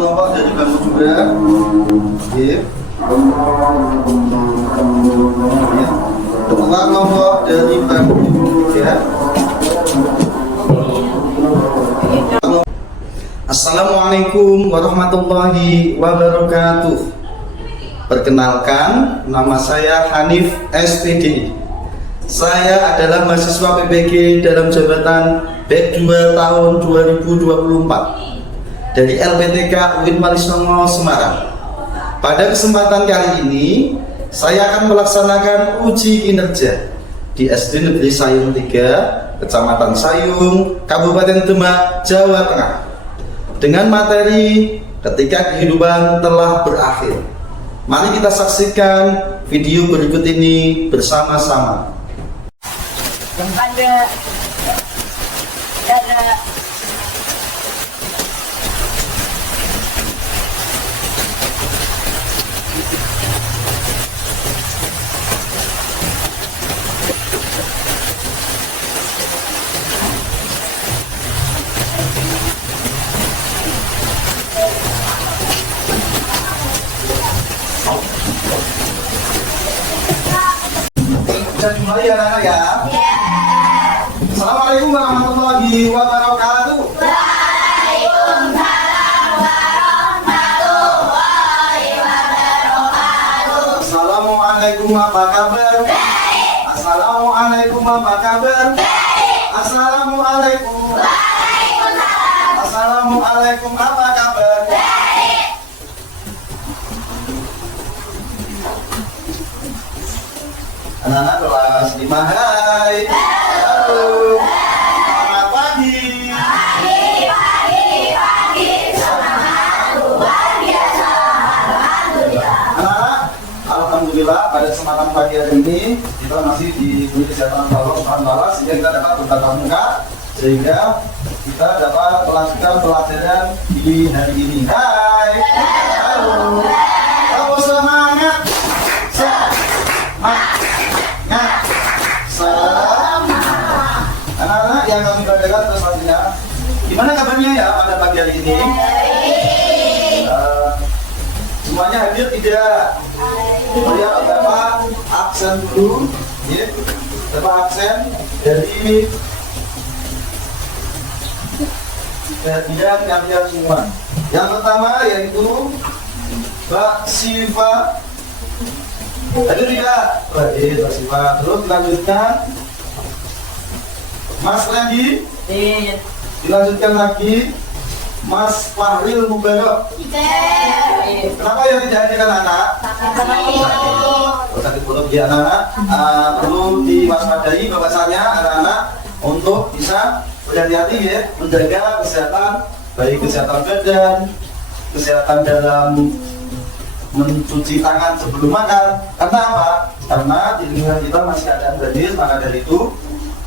kelompok dari bambu juga. Oke. Ketua kelompok dari bambu ya. Assalamualaikum warahmatullahi wabarakatuh. Perkenalkan, nama saya Hanif SPD. Saya adalah mahasiswa PPG dalam jabatan BEK 2 tahun 2024 dari LPTK UIN Walisongo Semarang. Pada kesempatan kali ini, saya akan melaksanakan uji kinerja di SD Negeri Sayung 3, Kecamatan Sayung, Kabupaten Demak, Jawa Tengah, dengan materi ketika kehidupan telah berakhir. Mari kita saksikan video berikut ini bersama-sama. Kepada saudara Bisa dimulai ya anak-anak ya? Assalamualaikum warahmatullahi wabarakatuh. Waalaikumsalam warahmatullahi wabarakatuh. Assalamualaikum, apa kabar? Baik. Assalamualaikum, apa kabar? Baik. Assalamualaikum. Waalaikumsalam. Assalamualaikum, apa kabar? Baik. Anak-anak kelas 5, hai. Halo. Selamat pagi. Pagi. Semangat luar biasa. Alhamdulillah. Anak-anak, alhamdulillah pada kesempatan pagi hari ini kita masih diberi kesehatan Allah Subhanahu wa taala sehingga kita dapat bertatap muka, sehingga kita dapat melakukan pelajaran di hari ini. Hai. Halo. Halo, semangat. Semangat. Anak-anak yang kami banggakan terus pastinya, gimana kabarnya ya pada pagi hari ini? Semuanya hadir tidak? Ya, Bapak absen dulu, ya. Bapak absen dari kalian semua. Yang pertama yaitu Mbak Siva. Hadir tidak? Hadir Mbak Siva. Terus dilanjutkan Mas Randy. Dilanjutkan lagi Mas Fahril Mubarak. Kenapa yang tidak hadir anak-anak? Sakit perut ya anak-anak. Perlu diwaspadai bahwasanya anak-anak untuk bisa berhati-hati ya, menjaga kesehatan, baik kesehatan badan, kesehatan dalam mencuci tangan sebelum makan. Karena apa? Karena di lingkungan kita masih ada banjir. Maka dari itu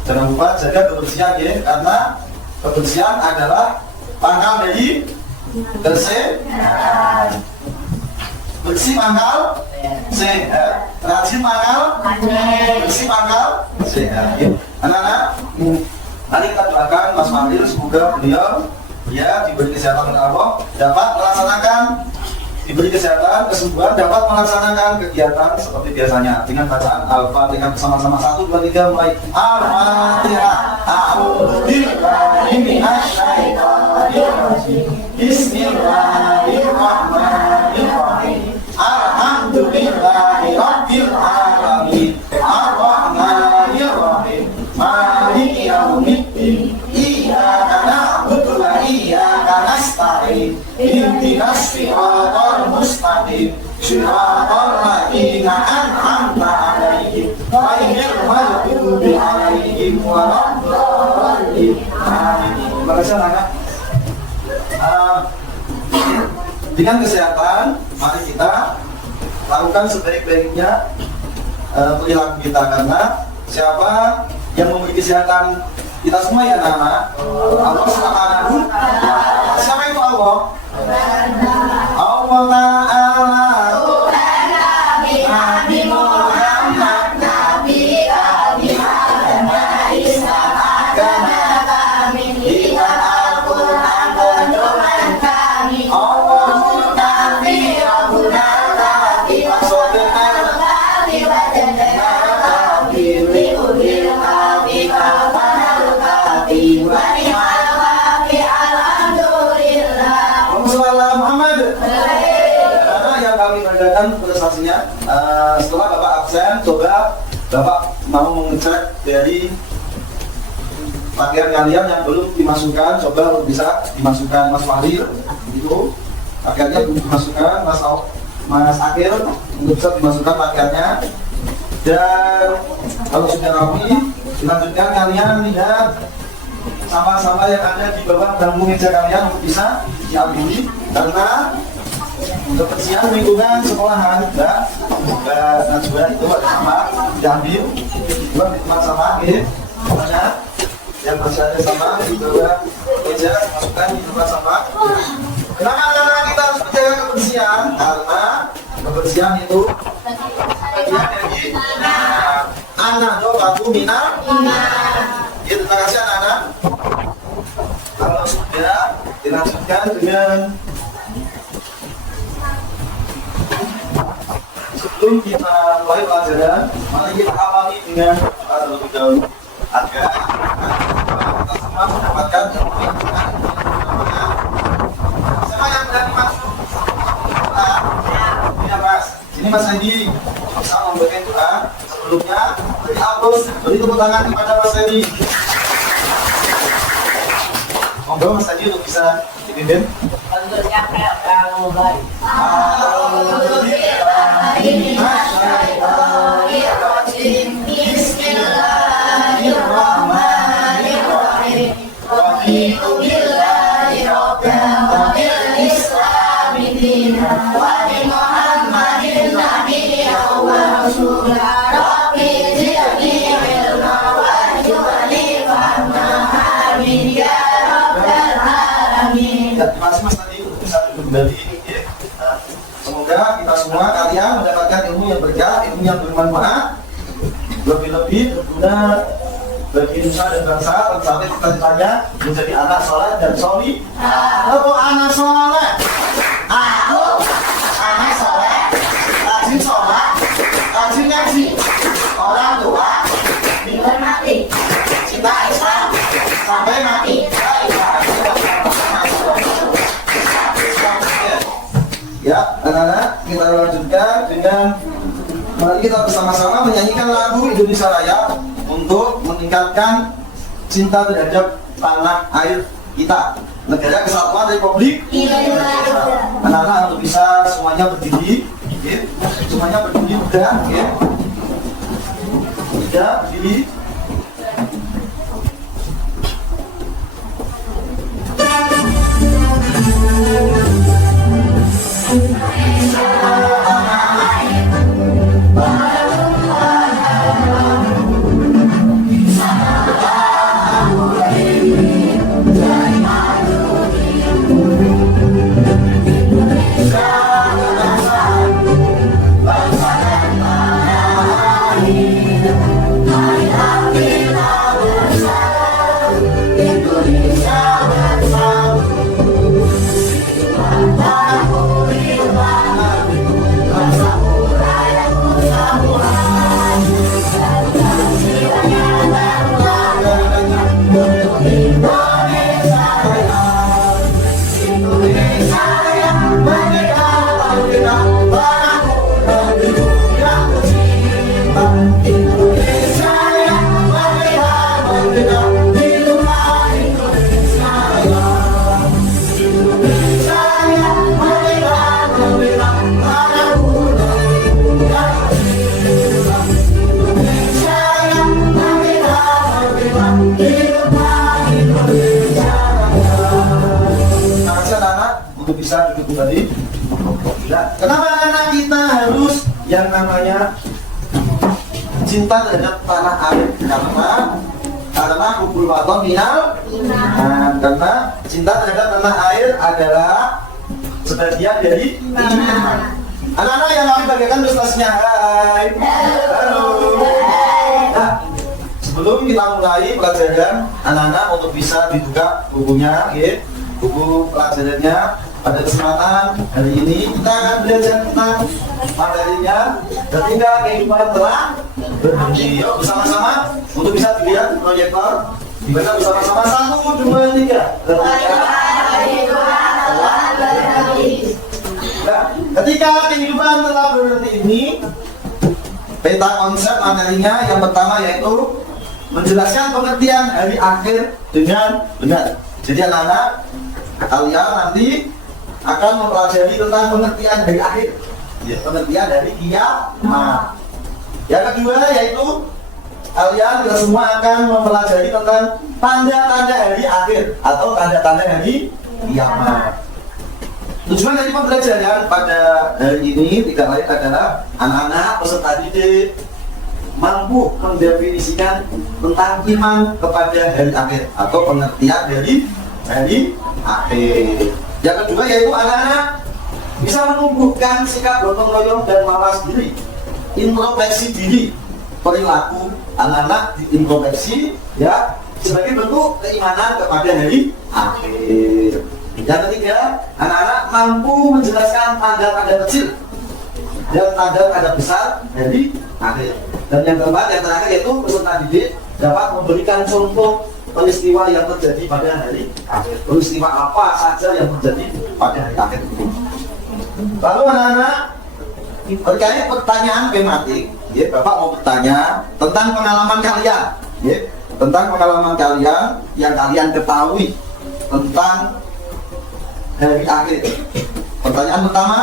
jangan lupa jaga kebersihan ya, karena kebersihan adalah pangkal dari kesehatan. Bersih pangkal sehat, rajin pangkal bersih pangkal sehat. Ya. Anak-anak, mari kita doakan Mas Fahril semoga beliau ya diberi kesehatan oleh Allah, dapat melaksanakan, diberi kesehatan, kesembuhan, dapat melaksanakan kegiatan seperti biasanya dengan bacaan Al-Fatihah bersama-sama. 1, 2, 3 mulai. Al-Fatihah. A'udzubillahi minasyaitonir rajim. Bismillahirrahmanirrahim. Alhamdulillahirabbil alamin. Ar-Rahmanirrahim. Maliki yaumiddin. Iyyaka na'budu wa iyyaka nasta'in. Ihdinas siratal mustaqim. Siratal ladzina an'amta 'alaihim ghairil maghdubi 'alaihim waladdallin. Terima kasih anak. Dengan kesehatan, mari kita lakukan sebaik-baiknya perilaku kita, karena siapa yang memberi kesehatan kita semua ya anak-anak? Allah Subhanahu. Siapa itu Allah? Allah Ta'ala. Nabi Muhammad, Nabi Adam, Isa, agama kami, kitab Al-Quran, pedoman kami. Allah kami bacakan prestasinya. Setelah Bapak absen, coba Bapak mau mengecek dari pakaian kalian yang belum dimasukkan, coba bisa dimasukkan. Mas Fahril itu pakaiannya belum dimasukkan, Mas Akhir untuk bisa dimasukkan pakaiannya. Dan kalau sudah rapi, dilanjutkan kalian lihat sampah-sampah yang ada di bawah bangku meja kalian untuk bisa diambil, karena kebersihan lingkungan sekolahan Mbak Najwa itu ada sampah diambil juga di tempat sampah ini, makanya yang masih ada sampah di bawah meja masukkan di tempat sampah. Kenapa kita harus menjaga kebersihan? Karena kebersihan itu bagian dari anak batu minal. Ya, terima kasih anak-anak. Kalau sudah dilanjutkan dengan sebelum kita mulai pelajaran, mari kita awali dengan terlebih dahulu agar kita semua mendapatkan ilmu yang benar. Siapa yang berani masuk? Ya Mas, ini Mas Edi bisa memberikan doa. Sebelumnya beri aplaus, beri tepuk tangan kepada Mas Edi. Monggo Mas Edi untuk bisa dipimpin. Terima kasih Mas tadi untuk bisa kembali. Semoga kita semua kalian mendapatkan ilmu yang berkah, ilmu yang bermanfaat, lebih-lebih berguna bagi nusa dan bangsa, sampai kita ditanya menjadi anak soleh dan soli. Aku anak soleh. Aku anak soleh. Rajin sholat, rajin ngaji. Orang tua dihormati. Cinta Islam sampai mati. Ya, anak-anak, kita lanjutkan dengan mari kita bersama-sama menyanyikan lagu Indonesia Raya untuk meningkatkan cinta terhadap tanah air kita, negara kesatuan Republik Indonesia. Anak-anak untuk bisa semuanya berdiri, ya. Semuanya berdiri mudah, ya. Mudah berdiri. Untuk bisa duduk kembali. Nah, kenapa anak kita harus yang namanya cinta terhadap tanah air? Karena kubul waton minal. Nah, karena cinta terhadap tanah air adalah sebagian dari iman. Anak-anak yang kami bagikan prestasinya, hai. Halo. Nah, sebelum kita mulai pelajaran, anak-anak untuk bisa dibuka bukunya, ya. Buku pelajarannya. Pada kesempatan hari ini kita akan belajar tentang materinya ketika kehidupan telah berhenti. Yuk bersama-sama untuk bisa dilihat proyektor. Dibaca bersama-sama 1, 2, 3. Ketika kehidupan telah berhenti. Nah, Ketika kehidupan telah berhenti ini, peta konsep materinya yang pertama yaitu menjelaskan pengertian hari akhir dengan benar. Jadi anak-anak, kalian nanti akan mempelajari tentang pengertian hari akhir, ya, pengertian dari kiamat. Yang kedua yaitu kalian semua akan mempelajari tentang tanda-tanda hari akhir atau tanda-tanda hari kiamat. Tujuan dari pembelajaran pada hari ini tidak lain adalah anak-anak peserta didik mampu mendefinisikan tentang iman kepada hari akhir atau pengertian dari hari akhir. Yang kedua yaitu anak-anak bisa menumbuhkan sikap gotong royong dan mawas diri, introspeksi diri, perilaku anak-anak diintrospeksi ya sebagai bentuk keimanan kepada hari akhir. Yang ketiga, anak-anak mampu menjelaskan tanda-tanda kecil dan tanda-tanda besar dari akhir. Dan yang keempat, yang terakhir yaitu peserta didik dapat memberikan contoh peristiwa yang terjadi pada hari akhir. Peristiwa apa saja yang terjadi pada hari akhir itu. Lalu anak-anak terkait pertanyaan tematik, ya, Bapak mau bertanya tentang pengalaman kalian, ya, tentang pengalaman kalian yang kalian ketahui tentang hari akhir. Pertanyaan pertama,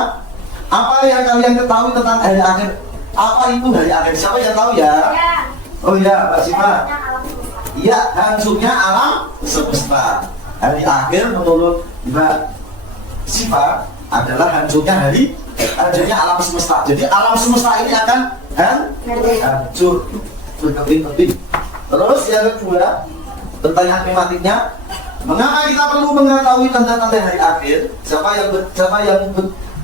apa yang kalian ketahui tentang hari akhir? Apa itu hari akhir? Siapa yang tahu ya? Oh ya, Mbak Sima. Iya, hancurnya alam semesta. Hari akhir menurut Mbak Sima adalah hancurnya alam semesta. Jadi alam semesta ini akan hancur, berkeping-keping. Terus yang kedua, pertanyaan tematiknya, mengapa kita perlu mengetahui tanda-tanda hari akhir? Siapa yang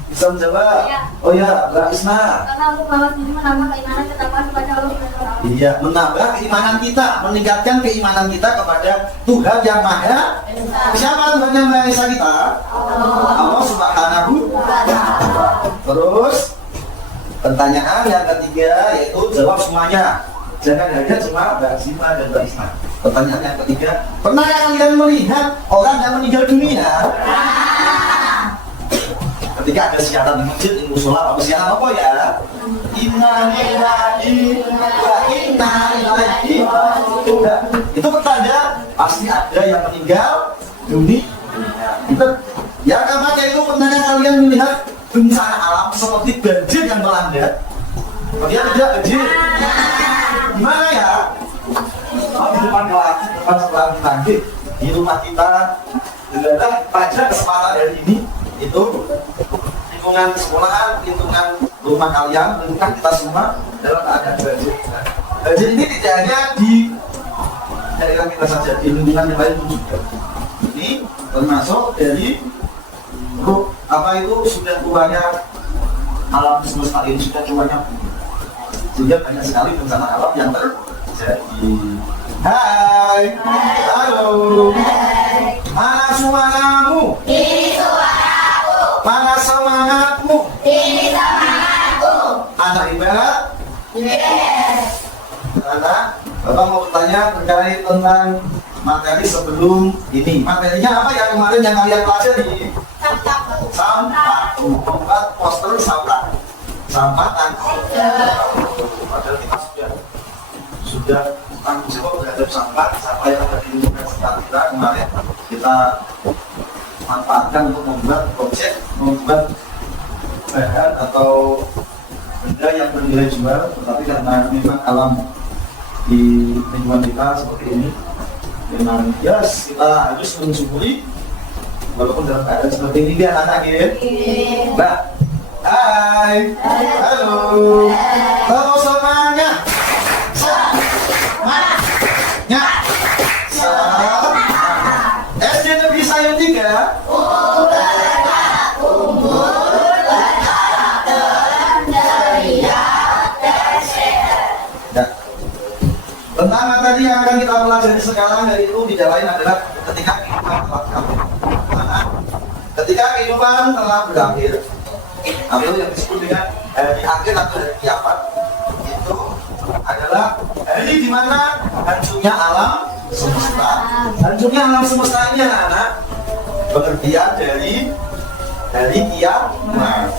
bisa menjawab? Oh ya, Mbak Isna. Karena untuk menambah keimanan ketakwaan kepada Allah. Iya, menambah keimanan kita, meningkatkan keimanan kita kepada Tuhan yang Maha. Siapa Tuhan yang Maha Esa kita? Allah Subhanahu wa Ta'ala. Terus pertanyaan yang ketiga yaitu jawab semuanya. Jangan hanya cuma Mbak Sima dan Mbak Isna. Pertanyaan yang ketiga, pernahkah kalian melihat orang yang meninggal dunia? Ketika ada siaran di masjid, di musola, atau siaran apa ya? Inna lillahi wa inna ilaihi raji'un. Itu pertanda pasti ada yang meninggal dunia. Itu yang keempat itu pernahkah kalian melihat bencana alam seperti banjir yang melanda? Kemudian tidak banjir. Gimana ya? Oh, di depan kelas, depan sekolah nanti di rumah kita. Juga pada kesempatan hari ini itu lingkungan sekolahan, lingkungan rumah kalian, lingkungan kita semua dalam keadaan banjir. Banjir ini tidak hanya di daerah kita saja, di lingkungan yang lain pun juga. Ini termasuk dari apa itu sudah tuanya alam semesta ini, sudah tuanya, sehingga banyak sekali bencana alam yang terjadi. Hai, halo, mana suaramu? Ini suaraku. Mana semangatmu? Ini semangatku. Anak ibarat? Yes. Anak, Bapak mau bertanya terkait tentang materi sebelum ini. Materinya apa ya kemarin yang kalian pelajari? Sampah. Membuat poster sampah. Sampah dan padahal kita sudah tanggung jawab terhadap sampah yang ada di lingkungan sekitar kita. Kemarin kita manfaatkan untuk membuat objek, membuat bahan atau benda yang bernilai jual, tetapi karena memang alam di lingkungan kita seperti ini, memang yes, kita harus mensyukuri walaupun dalam keadaan seperti ini dia anak ya. Mbak, hai, halo, terus semuanya, semuanya, SD Negeri Sayung 3. Tentang materi yang akan kita pelajari sekarang yaitu tidak lain adalah ketika kehidupan telah berakhir. Ketika kehidupan telah berakhir, atau yang disebut dengan hari akhir atau hari kiamat, itu adalah hari di mana hancurnya alam semesta. Hancurnya alam semesta ini anak-anak pengertian dari kiamat.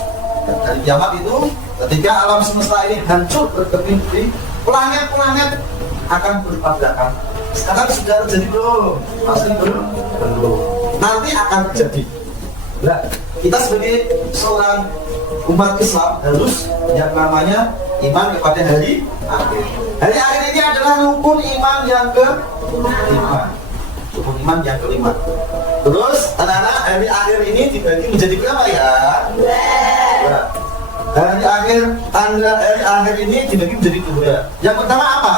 Hari kiamat itu ketika alam semesta ini hancur berkeping-keping, planet-planet akan bertabrakan. Sekarang sudah terjadi belum? Masih belum? Belum. Nanti akan terjadi. Nah, kita sebagai seorang umat Islam harus yang namanya iman kepada hari akhir. Hari akhir ini adalah rukun iman yang kelima. Rukun iman yang kelima. Terus anak-anak, hari akhir ini dibagi menjadi berapa ya? Dua. Hari akhir, tanggal hari akhir ini dibagi menjadi dua. Yang pertama apa?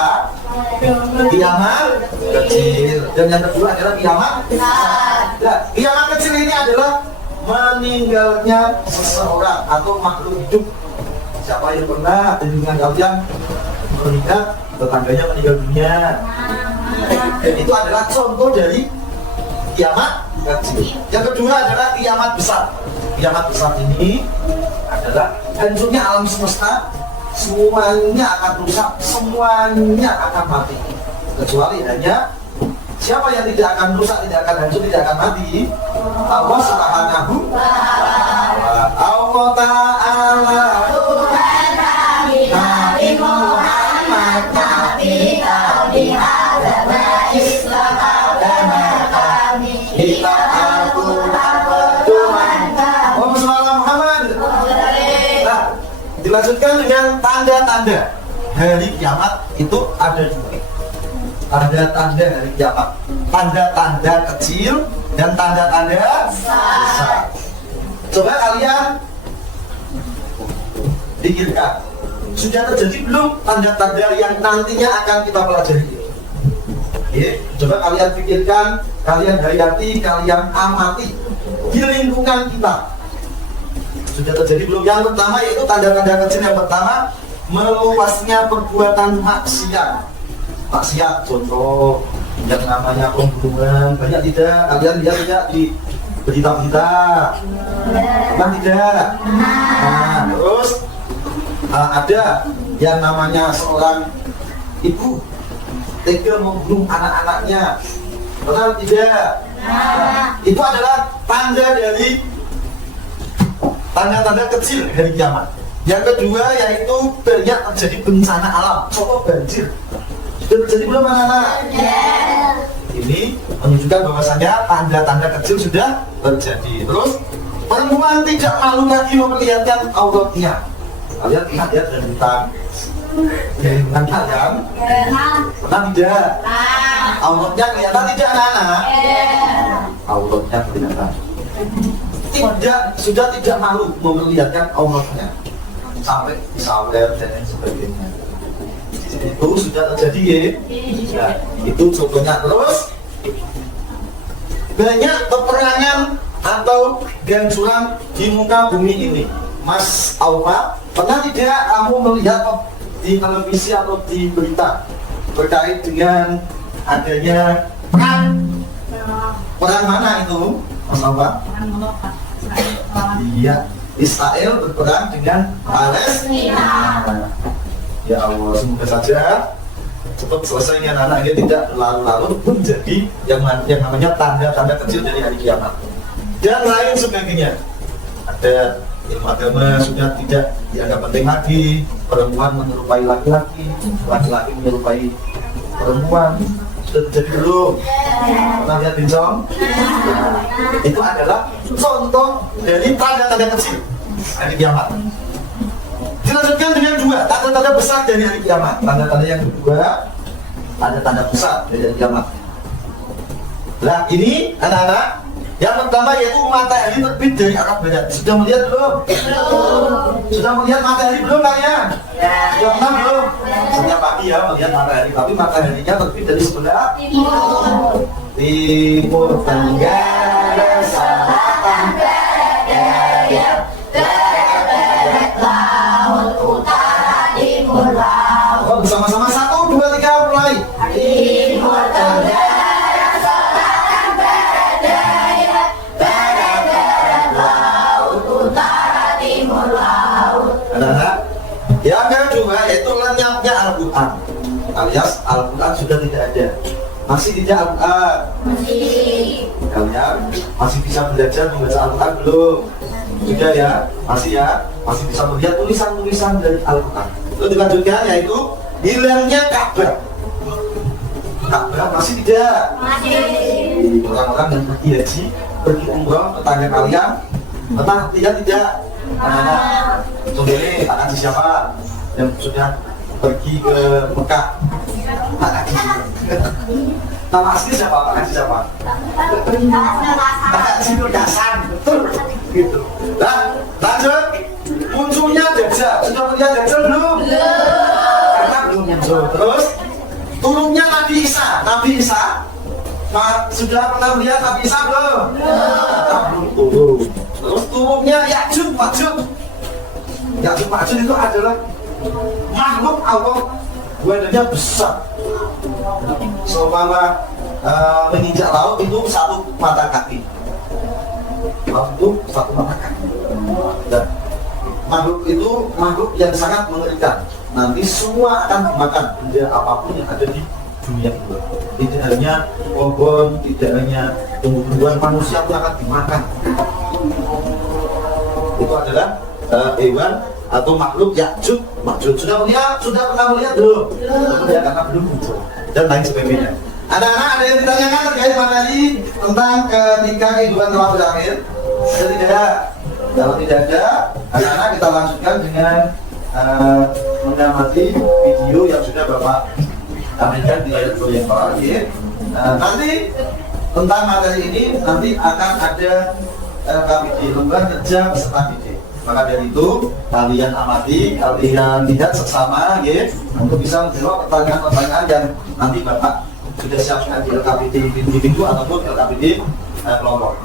Kiamat kecil. Dan yang kedua adalah kiamat besar. Nah, kiamat kecil ini adalah meninggalnya seseorang atau makhluk hidup. Siapa yang pernah dengan kalian meninggal, tetangganya meninggal dunia. Dan itu adalah contoh dari kiamat kecil. Yang kedua adalah kiamat besar. Kiamat besar ini adalah hancurnya alam semesta, semuanya akan rusak, semuanya akan mati. Kecuali hanya siapa yang tidak akan rusak, tidak akan hancur, tidak akan mati? Allah Subhanahu wa ta'ala. Allah Ta'ala Tuhan kami, Nabi Muhammad, Nabi kami, agama Islam, agama kami. kita Al-Quran Tuhan. Allahumma Muhammad. Nah, dilanjutkan dengan tanda-tanda hari kiamat itu ada juga. Tanda-tanda hari kiamat, tanda-tanda kecil dan tanda-tanda besar. Coba kalian pikirkan, sudah terjadi belum tanda-tanda yang nantinya akan kita pelajari? Oke, coba kalian pikirkan, kalian hayati, kalian amati di lingkungan kita. Sudah terjadi belum? Yang pertama yaitu tanda-tanda kecil. Yang pertama, meluasnya perbuatan maksiat. Maksiat, contoh yang namanya pembunuhan, banyak tidak? Kalian lihat tidak di berita-berita? Memang tidak? Nah, terus ada yang namanya seorang ibu tega membunuh anak-anaknya, benar tidak? Itu adalah tanda dari tanda-tanda kecil dari kiamat. Yang kedua yaitu banyak terjadi bencana alam, contoh banjir. Sudah terjadi belum anak-anak? Ini menunjukkan bahwasanya tanda-tanda kecil sudah terjadi. Terus perempuan tidak malu lagi memperlihatkan auratnya. Kalian lihat ya tentang dengan kalian pernah tidak? Auratnya kelihatan tidak anak-anak? Auratnya kelihatan. Tidak, sudah tidak malu memperlihatkan auratnya sampai disawer dan lain sebagainya. Itu sudah terjadi ya? Ya, itu contohnya. Terus banyak peperangan atau gancuran di muka bumi ini. Mas Aufa, pernah tidak kamu melihat di televisi atau di berita berkait dengan adanya perang? Perang mana itu, Mas Aufa? Iya, Israel berperang dengan Palestina. Ya Allah, semoga saja cepat selesainya anak-anaknya tidak larut-larut menjadi yang namanya tanda-tanda kecil dari hari kiamat dan lain sebagainya. Ada ilmu agama sudah tidak dianggap penting lagi, perempuan menyerupai laki-laki, laki-laki menyerupai perempuan. Sudah terjadi belum? Pernah lihat bincang? Itu adalah contoh dari tanda-tanda kecil hari kiamat. Dilanjutkan dengan dua tanda-tanda besar dari hari kiamat. Tanda-tanda yang kedua, tanda-tanda besar dari hari kiamat. Nah ini anak-anak, yang pertama yaitu matahari terbit dari arah barat. Sudah melihat belum? Sudah melihat matahari belum kalian? Sudah pernah belum? Setiap pagi ya melihat matahari, tapi mataharinya terbit dari sebelah timur, tenggara, selatan, barat, bersama-sama 1, 2, 3 mulai. Timur, tenggara, selatan, barat, daya, barat, laut, utara, timur, laut. Anak-anak, yang kedua yaitu lenyapnya Al-Quran, alias Al-Quran sudah tidak ada. Masih tidak Al-Quran? Masih. Kalian masih bisa belajar membaca Al-Quran belum? Sudah ya, masih bisa melihat tulisan-tulisan dari Al-Quran. Lalu dilanjutkan yaitu hilangnya Ka'bah. Ka'bah masih tidak. Orang-orang yang pergi haji, pergi umroh, tetangga kalian, pernah tidak? Anak-anak, saudara akan siapa yang sudah pergi ke Mekah? Nama asli siapa? Siapa? Haji Dasan, betul gitu. Nah, lanjut. Munculnya Dajjal. Sudah melihat Dajjal belum? Karena belum muncul. Terus turunnya Nabi Isa. Sudah pernah melihat Nabi Isa belum? Belum turun. Terus turunnya Ya'juj Ma'juj. Ya'juj Ma'juj itu adalah makhluk Allah, badannya besar. Seumpama menginjak laut itu satu mata kaki. Laut itu satu mata kaki. Dan makhluk itu makhluk yang sangat mengerikan. Nanti semua akan dimakan benda apapun yang ada di dunia itu. Tidak hanya pohon, tidak hanya tumbuh-tumbuhan, manusia pun akan dimakan. Itu adalah hewan atau makhluk Ya'juj Ma'juj. Sudah pernah melihat belum? Ya, karena belum muncul dan lain sebagainya. Anak-anak, ada yang ditanyakan terkait materi tentang ketika kehidupan telah berakhir? Tidak. Kalau tidak ada, anak-anak kita lanjutkan dengan mengamati video yang sudah Bapak tampilkan di layar proyektor. Nanti tentang materi ini nanti akan ada LKPD, lembar kerja peserta didik. Maka dari itu kalian amati, kalian lihat seksama, untuk bisa menjawab pertanyaan-pertanyaan yang nanti Bapak sudah siapkan di LKPD individu ataupun LKPD kelompok.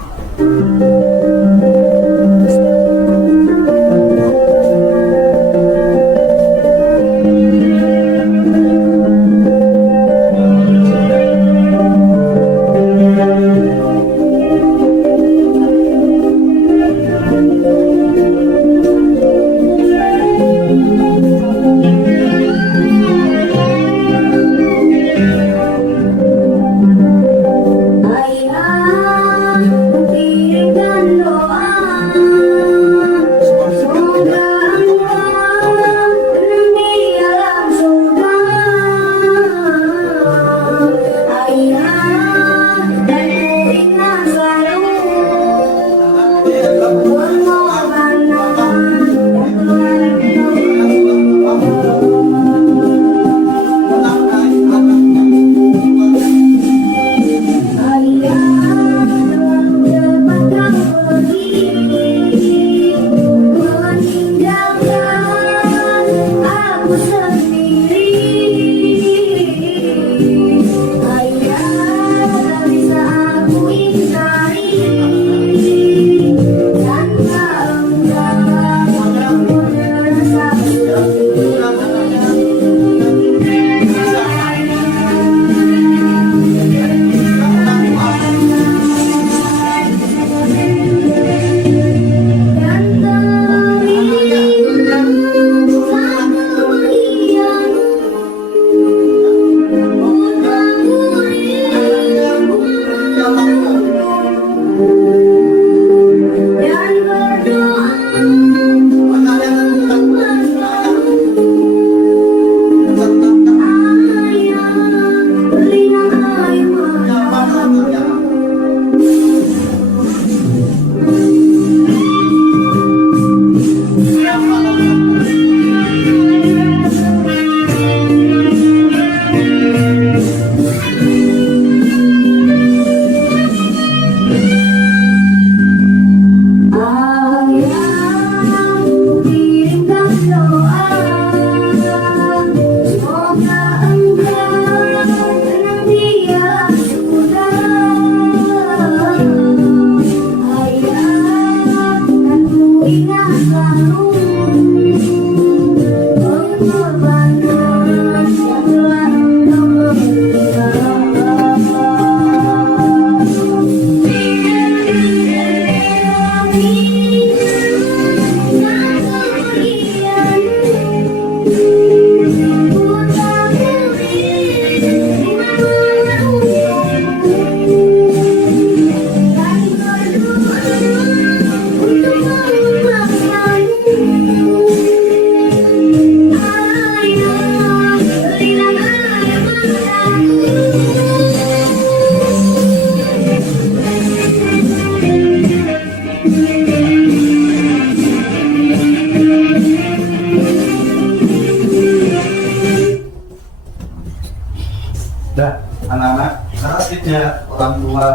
orang tua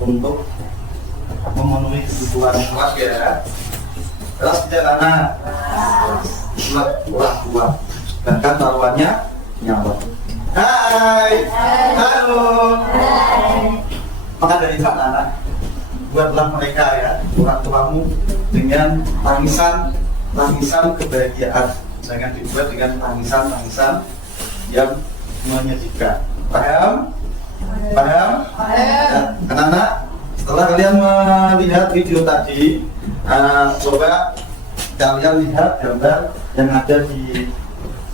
untuk memenuhi kebutuhan keluarga. Terus tidak anak buat orang tua, sedangkan taruhannya nyawa. Hai, halo. Maka dari sana anak, buatlah mereka ya, orang tuamu dengan tangisan kebahagiaan. Jangan dibuat dengan tangisan yang menyedihkan. Paham? Nah, anak-anak, setelah kalian melihat video tadi, coba kalian lihat gambar yang ada di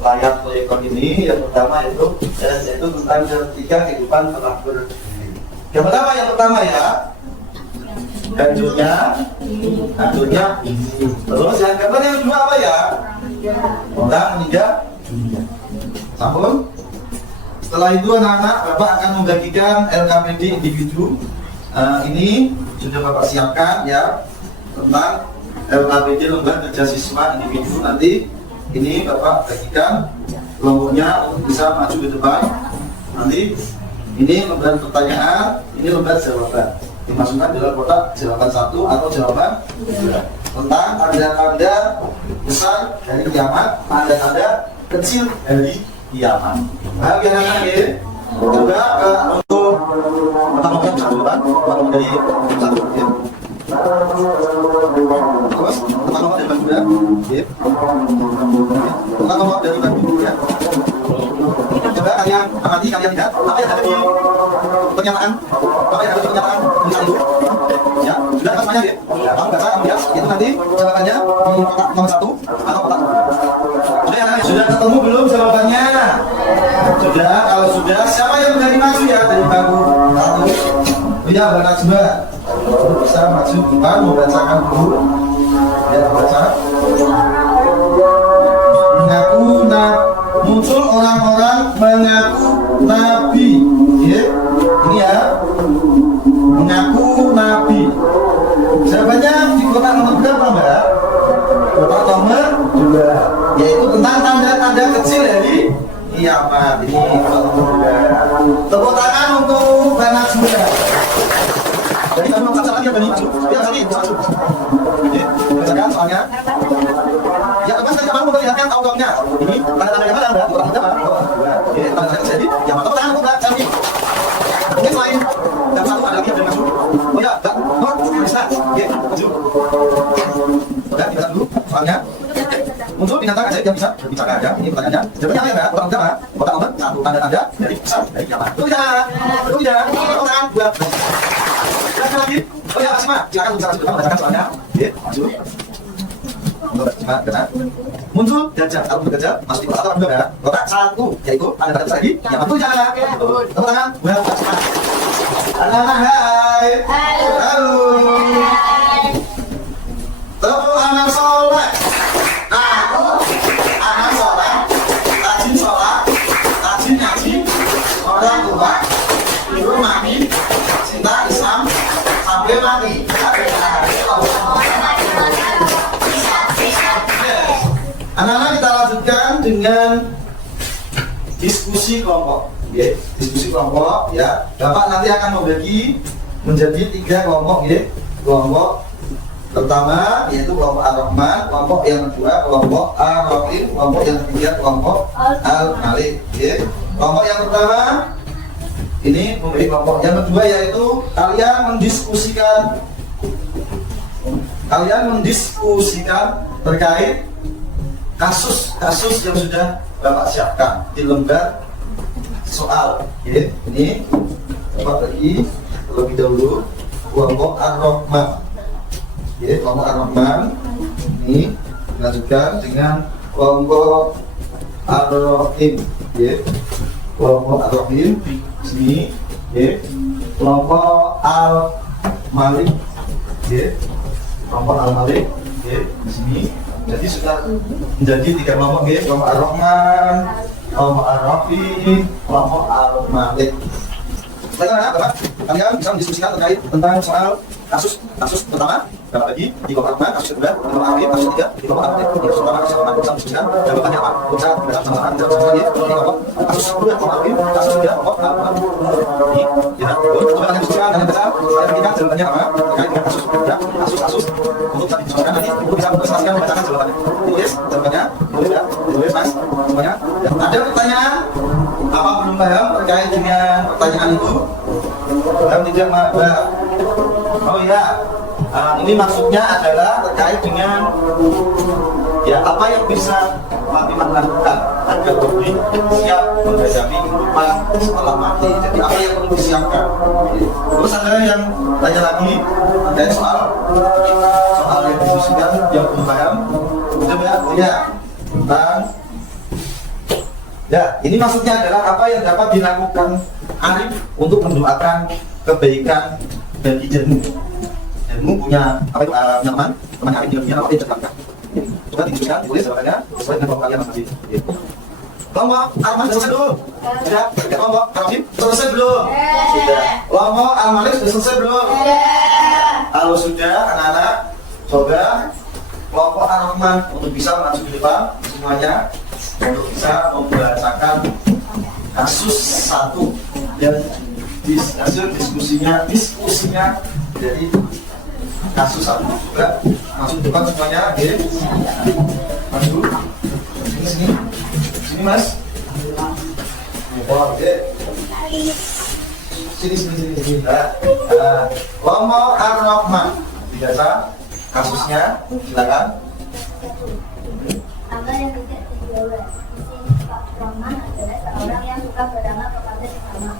layar proyektor ini. Yang pertama yaitu tentang ketika kehidupan telah berdiri. Yang pertama ya, hancurnya ini. Terus yang gambar yang kedua apa ya? Orang meninggal dunia. Sambung. Setelah itu anak-anak, Bapak akan membagikan LKPD individu. Ini sudah Bapak siapkan ya, tentang LKPD lembar kerja siswa individu. Nanti ini Bapak bagikan kelompoknya untuk bisa maju ke depan. Nanti ini lembar pertanyaan, ini lembar jawaban. Dimasukkan dalam kotak jawaban 1 atau jawaban 2 tentang tanda-tanda besar dari kiamat, tanda-tanda kecil dari kiamat. Bahagia anak-anak ya. Coba untuk pertama jawaban dari 1 ya. Terus pertama dari bang ya. Pertama dari bang ya. Coba kalian amati, kalian lihat apa yang ada di pernyataan, tulisan itu. Ya, sudah kan semuanya ya. Kamu baca, kamu lihat, itu nanti jawabannya di kotak nomor 1 atau kotak 2. Sudah ya, sudah ketemu belum jawabannya? Sudah, kalau sudah, siapa yang berani maju ya dari bangku 1? Ya, Bang Najwa. Bisa maju depan membacakan dulu. Ya, baca. Muncul orang-orang mengaku nabi. Ya, ini ya. Mengaku nabi. Jawabannya di kotak nomor berapa, Mbak? Kotak nomor 2, yaitu tentang tanda-tanda kecil dari kiamat. Ini kotak nomor 2. Tepuk tangan untuk Mbak Najwa. Jadi kami mau baca lagi ya, Bani Maju. Ya, kali maju. Oke, bacakan soalnya. Ya, teman saya mau memperlihatkan outline-nya. Ini tanda-tanda yang mana, Mbak? Kotak nomor berapa? Oke, tanda-tanda kecil jadi kiamat. Tepuk tangan untuk Mbak Jami. Ini selain yang 1 ada lagi yang Bani Maju. Oh ya, Mbak Nur bisa. Oke, maju. Udah, kita dulu soalnya. Muncul binatang ajaib yang bisa berbicara ya. Ini pertanyaannya. Jawabannya apa ya, Mbak? Kotak pertama, kotak nomor 1, tanda-tanda dari besar dari kiamat. Betul tidak? Betul tidak? Tepuk tangan buat. Silakan lagi. Oh ya, Asma, silakan untuk bicara pertama bacakan soalnya. Oke, maju. Untuk Asma, benar. Muncul gajah, kalau untuk gajah masuk di kotak 1 atau 2 ya. Kotak 1 yaitu tanda-tanda besar lagi. Yang betul jangan. Tepuk tangan buat Asma. Anak-anak, hai. Halo. Tepuk anak soleh. Aku anak soleh, rajin sholat, rajin ngaji, orang tua, ibu mami, cinta Islam sampai mati. Anak-anak, kita lanjutkan dengan diskusi kelompok. Ya, diskusi kelompok ya. Bapak nanti akan membagi menjadi 3 kelompok ya. Kelompok pertama yaitu kelompok Ar-Rahman, kelompok yang kedua kelompok Ar-Rahim, kelompok yang ketiga kelompok Al-Malik. Ya. Kelompok yang pertama ini memberi kelompok yang kedua yaitu kalian mendiskusikan terkait kasus-kasus yang sudah Bapak siapkan di lembar soal. Ya. Ini Bapak bagi terlebih dahulu kelompok Ar-Rahman. Ya, kelompok Ar-Rahman ini dilanjutkan dengan kelompok Ar-Rahim. Ya, kelompok Ar-Rahim sini. Ya, kelompok Al-Malik. Ya, kelompok Al-Malik. Ya, di sini. Jadi sudah menjadi 3 kelompok ya, kelompok Ar-Rahman, kelompok Ar-Rahim, kelompok Al-Malik. Sekarang Bapak, kalian bisa mendiskusikan terkait tentang soal kasus pertama Bapak bagi di kelompok pertama, kasus kedua di kelompok Arif, kasus ketiga di kelompok Arif. Kasus pertama kasus pertama bisa diskusikan dan bapaknya apa? Bisa sama-sama di kelompok kasus kedua kelompok Arif, kasus ketiga kelompok Arif. Kita coba kalian diskusikan dan kita jawabannya apa terkait dengan kasus untuk tadi diskusikan nanti ibu bisa mempersaksikan membacakan jawabannya. Tulis jawabannya, tulis mas semuanya. Ada pertanyaan apa belum paham terkait dengan pertanyaan itu? Belum tidak mbak? Oh iya. Ini maksudnya adalah terkait dengan ya apa yang bisa Fatimah lakukan agar lebih siap menghadapi kehidupan setelah mati. Jadi apa yang perlu disiapkan? Terus ada yang tanya lagi terkait soal yang diskusikan yang belum paham. Coba ya, dan ya ini maksudnya adalah apa yang dapat dilakukan Arif untuk mendoakan kebaikan bagi Jenu. Jenu punya apa itu teman Arif punya apa yang terangkan. Coba diskusikan, tulis jawabannya sesuai dengan kalian masing-masing. Kelompok Al-Malik selesai belum? Sudah. Kelompok Al-Malik selesai belum? Sudah. Kelompok Al-Malik sudah selesai belum? Kalau sudah, anak-anak, coba kelompok Ar-Rahman untuk bisa maju di depan semuanya untuk bisa membacakan kasus satu dan hasil diskusinya dari kasus satu juga masuk depan semuanya, oke? Maju sini mas. Oke. Sini. Kelompok Ar-Rahman biasa kasusnya silakan. Abang yang tidak dijawab. Pak Rahman adalah seorang yang suka beramal kepada sesama,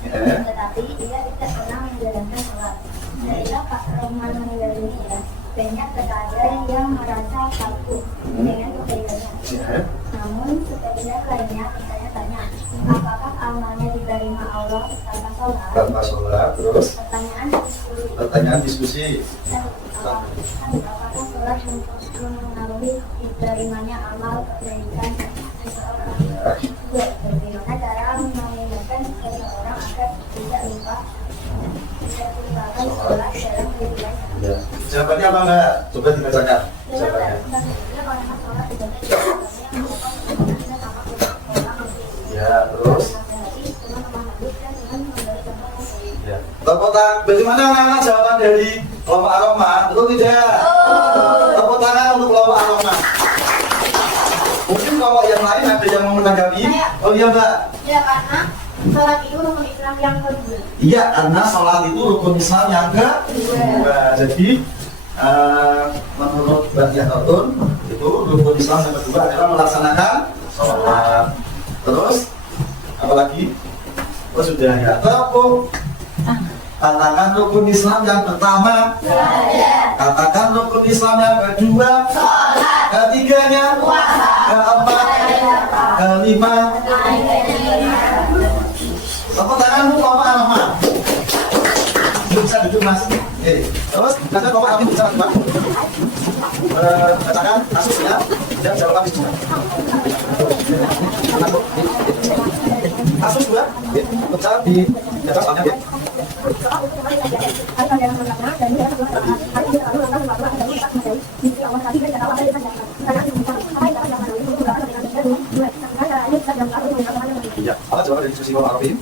tetapi dia tidak pernah menjalankan sholat. Setelah Pak Rahman meninggal dunia, banyak terkadang yang merasa takut dengan kebaikannya. Namun sebagian lainnya bertanya-tanya, apakah amalnya diterima Allah tanpa sholat? Terus Pertanyaan diskusi. Apakah sholat mempengaruhi diterimanya amal kebaikan seseorang? Bagaimana cara mengingatkan seseorang agar tidak lupakan sholat dalam kehidupan? Jawabannya apa enggak? Coba dibacakan. Jawabannya. Ya, terus. Ya. Tepuk tangan. Bagaimana anak-anak jawaban dari kelompok Ar-Rahman? Betul tidak? Tepuk tangan untuk kelompok Ar-Rahman. Mungkin kelompok yang lain ada yang mau menanggapi? Oh iya mbak. Ya, karena sholat itu rukun Islam yang kedua. Iya, karena sholat itu rukun Islam yang kedua. Jadi menurut Mbak Yatotun itu rukun Islam yang kedua adalah melaksanakan sholat. Terus apalagi? Oh sudah ya. Tepuk. Katakan rukun Islam yang pertama. Katakan rukun Islam yang kedua. Ketiganya. Keempat. Kelima. Tepuk tangan lu kelompok Ar-Rahman. Bisa duduk mas. Terus nanti kelompok Ar-Rahman bisa mas. Bacakan kasusnya dan jawaban diskusinya. Kasus dua, bisa di atas soalnya ya. Ya, apa jawaban dari diskusi kelompok Ar-Rahman?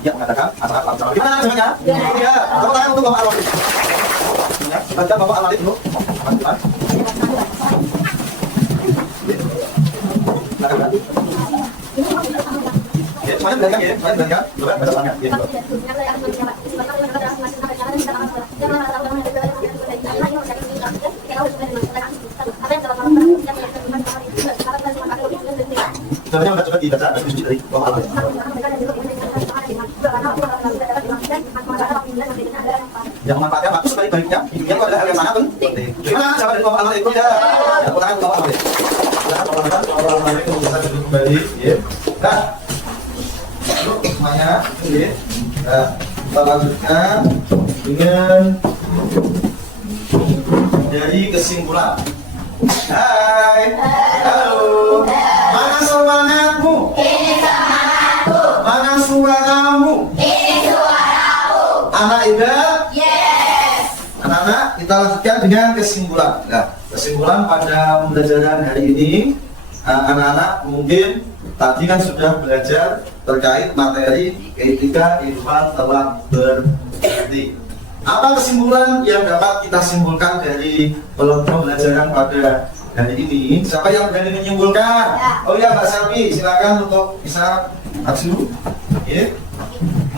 Ya, mengatakan asal jawab. Gimana jawabannya? Ya, tepuk tangan untuk kelompok Ar-Rahman. Ya, baca kelompok Ar-Rahman dulu. Ya, semuanya belajar ya, semuanya belajar. Coba baca soalnya. Ya, jawabannya udah coba dibaca dan diskusi dari kelompok Ar-Rahman. Yang memanfaatkan waktu sebaik-baiknya di dunia itu adalah hal yang sangat penting. Gimana jawaban dari kelompok Ar-Rahman itu? Ya, pertanyaan kelompok Ar-Rahman. Silakan kelompok Ar-Rahman itu bisa duduk kembali. Ya, nah, semuanya, ya. Nah, kita lanjutkan dengan dari kesimpulan. Hai, halo. Mana semangatmu? Ini semangatku. Mana suaramu? Ini suaraku. Indah? Yes. Anak-anak, kita lanjutkan dengan kesimpulan. Nah, kesimpulan pada pembelajaran hari ini, anak-anak mungkin tadi kan sudah belajar terkait materi ketika Irfan telah berhenti. Apa kesimpulan yang dapat kita simpulkan dari pembelajaran pada hari ini? Siapa yang berani menyimpulkan? Oh ya, Mbak Selvi, silakan untuk bisa maju. Ya.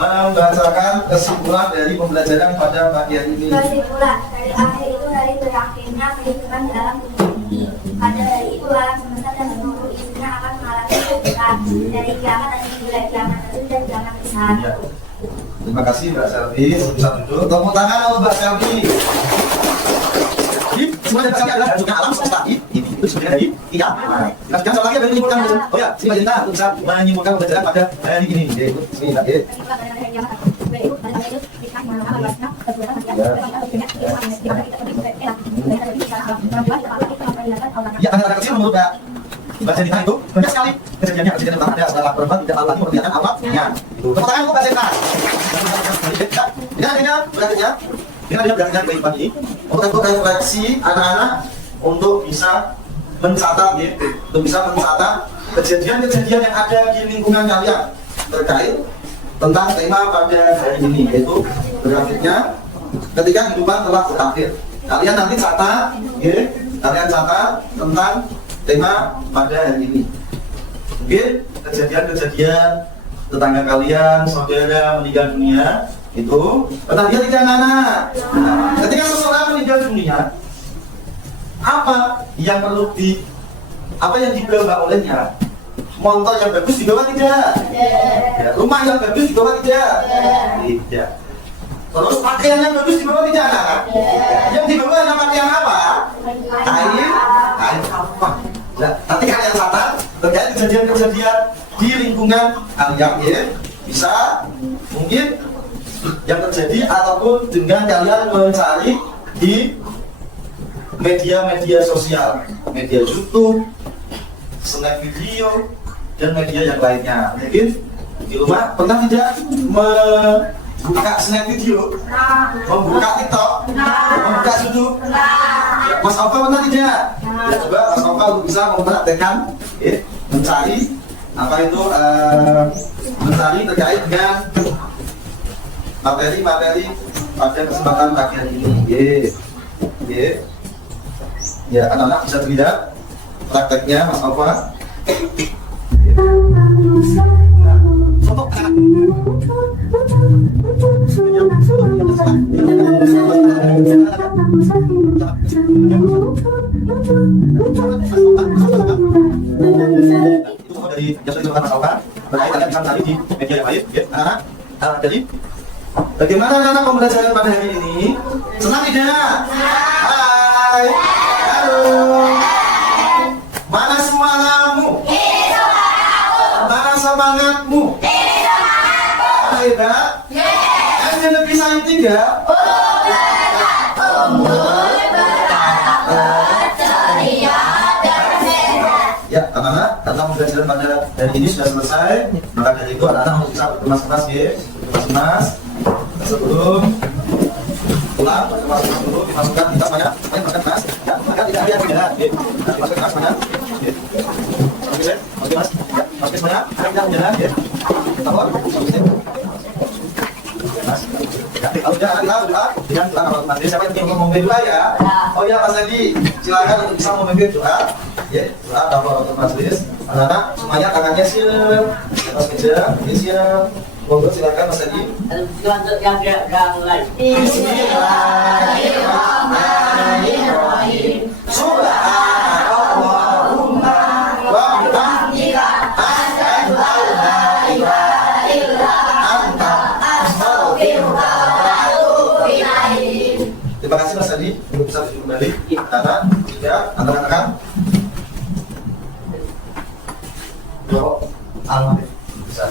Membacakan kesimpulan dari pembelajaran pada pagi hari ini. Kesimpulan, dari akhir itu hari berakhirnya kehidupan dalam dunia ini. Pada hari itu alam semesta dan seluruh isinya akan mengalami kesulitan dari kiamat dan hingga kiamat kecil dan kiamat besar. Ya. Terima kasih Mbak Selvi. Bisa duduk. Tepuk tangan untuk Mbak Selvi. Semua dari Selvi adalah juga alam semesta. Ini itu sebenarnya dari tiga. Nah, jangan lagi ada yang menyimpulkan. Oh ya, sini Mbak Jenta untuk bisa menyimpulkan pembelajaran pada hari ini. Yaitu sini Mbak. Ya, anak-anak kecil menurut Mbak Jenta itu banyak sekali kejadiannya. Kejadian pertama ada setelah perempuan tidak lagi memperlihatkan awaknya. Itu. Tepuk tangan untuk Mbak Jenta. Ini adanya berartinya. Ini adalah belajar kehidupan ini untuk refleksi anak-anak untuk bisa mencatat ya, untuk bisa mencatat kejadian-kejadian yang ada di lingkungan kalian terkait tentang tema pada hari ini, yaitu berakhirnya ketika kehidupan telah berakhir. Kalian nanti catat ya, kalian catat tentang tema pada hari ini. Mungkin kejadian-kejadian tetangga kalian, saudara meninggal dunia itu pernah lihat tidak anak-anak? Nah, ketika seseorang meninggal dunia, apa yang perlu apa yang dibawa olehnya? Motor yang bagus dibawa tidak? Ya, rumah yang bagus dibawa tidak? Tidak. Terus pakaian yang bagus dibawa tidak anak-anak? Yang dibawa adalah pakaian apa? Kain apa? Nah, nanti kalian catat terkait kejadian-kejadian di lingkungan kalian ya, bisa mungkin yang terjadi ataupun dengan kalian mencari di media-media sosial, media YouTube, snack video, dan media yang lainnya. Mungkin di rumah pernah tidak membuka snack video, membuka TikTok, membuka YouTube? Ya, Mas Alfa pernah tidak? Ya, coba Mas Alfa untuk bisa mempraktekkan, mencari apa itu mencari terkait dengan materi-materi pada kesempatan pagi hari ini. Ya, anak-anak bisa terlihat prakteknya Mas Alfa. Contoh itu dari jasa itu Mas Alfa. Berarti kalian bisa mencari di media yang lain, ya, anak-anak. Jadi bagaimana anak-anak pembelajaran pada hari ini? Senang tidak? Hai. Halo. Mana semangatmu? Mana semangatmu? Mana hebat? Ada lebih sayang tidak? Ya, anak-anak, karena pembelajaran pada hari ini sudah selesai, maka dari itu anak-anak bisa berkemas-kemas ya, berkemas-kemas sebelum pulang, berkemas-kemas dulu, dimasukkan kita semuanya, dimasukkan mas, ya, maka tidak ada yang jalan, ya, dimasukkan mas semuanya, ya, oke, mas, ya, masukkan semuanya, tidak jalan, ya, tahun, oke, mas, ya, kalau sudah tahu doa, dengan doa kalau nanti siapa yang ingin memimpin doa ya, oh ya Mas Andi, silakan untuk bisa memimpin doa. Ya, doa dapat untuk majelis. Anak-anak semuanya tangannya siap, atas meja, siap. Monggo silakan Mas Adi. Untuk yang lain. Bismillahirrahmanirrahim. Subhanallahumma wa bihamdika asyhadu an la ilaha illa anta astaghfiruka wa atubu ilaik. Terima kasih Mas Adi untuk bisa duduk kembali. Anak, ya, anak-anak. Yo, alhamdulillah bisa.